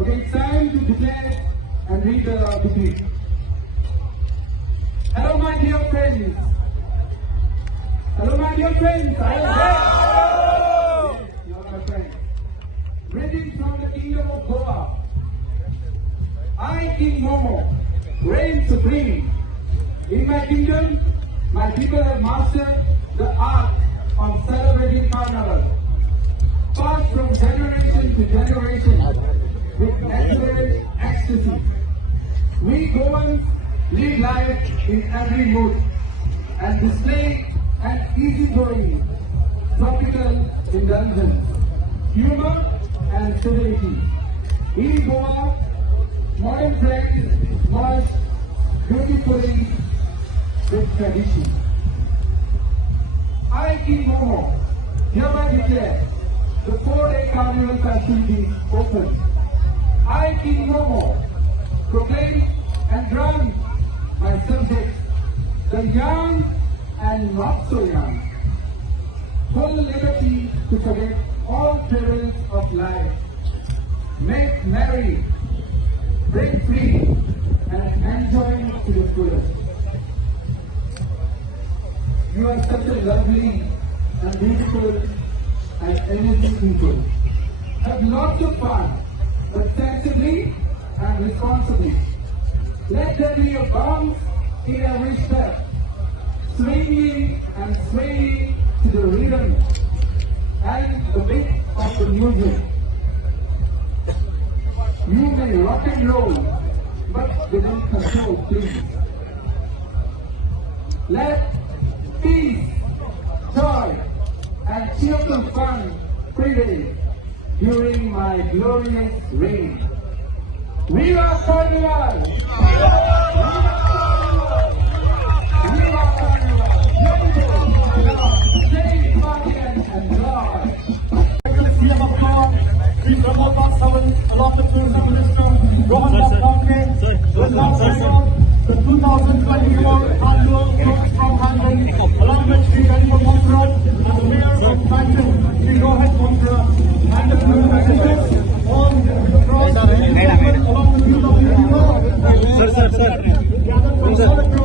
Okay, it's time to declare and read the decree. Hello, my dear friends. Hello, my dear friends. I am here. Yes, you are my friends. Greetings from the kingdom of Goa. I, King Momo, reign supreme. In my kingdom, my people have mastered the art of celebrating Carnival. Passed from generation to generation with natural ecstasy. We Goans live life in every mood and display an easygoing, tropical indulgence, humor and civility. In Goa, modern trends merge beautifully with tradition. I, King Momo, hereby declare the 4-day carnival festivities open. I, King Momo, proclaim and grant my subjects, the young and not so young, full liberty to forget all perils of life, make merry, break free, and enjoy to the fullest. You are such a lovely and beautiful and energetic people. Have lots of fun, but sensibly and responsibly. Let there be a bounce in every step, swinging and swaying to the rhythm and the beat of the music. You may rock and roll, but within control, please. Let peace, joy, and cheerful fun prevail during my glorious reign. Viva Carnival! Viva Carnival! Stay party and joy! CM of Goa, Sri Pramod Vasavan, along the tourism minister, Rohan Bhattacharya, will now bring on the 2024 annual Talks from Handel, along with Sri Ganipur Montra and the Mayor of Brighton, Sri Rohit Montra, and the tourism on the cross, along with you, gathered from all across